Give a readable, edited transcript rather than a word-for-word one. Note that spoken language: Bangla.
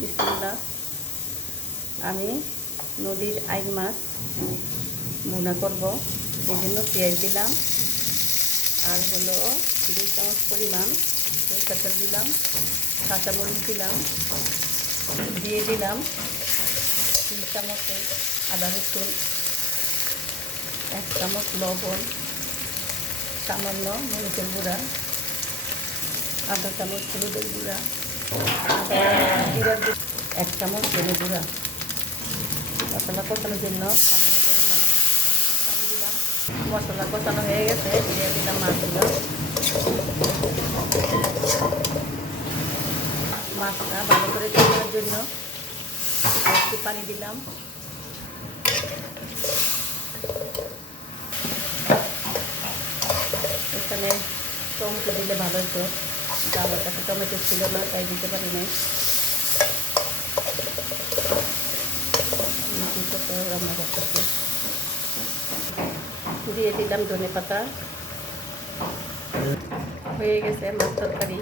বিসমিল্লাহ। আমি নদীর আইল মাছ ভুনা করব, এই জন্য পেঁয়াজ দিলাম, আর হলো 2 চামচ পরিমাণ সরিষার তেল দিলাম, কাঁচামরিচ দিলাম, দিয়ে দিলাম 3 চামচ আদা রসুন, 1 চামচ লবণ, সামান্য মরিচের গুঁড়া, আধা চামচ হলুদের গুঁড়া, 1 চামচ ধনে গুঁড়া। মশলা কষানোর জন্য পরিমাণ পানি দিলাম। মশলা কষানো হয়ে গেছে, দিয়ে দিলাম মাছগুলো। মাছটা ভালো করে কষানোর জন্য একটু পানি দিলাম। এখানে টমেটো দিলে ভালো হতো, আমার কাছে টমেটো ছিল না, তাই দিতে পারি নাই। রান্না করতেছি, দিয়ে দিলাম ধনে পাতা। হয়ে গেছে মাছ তরকারি।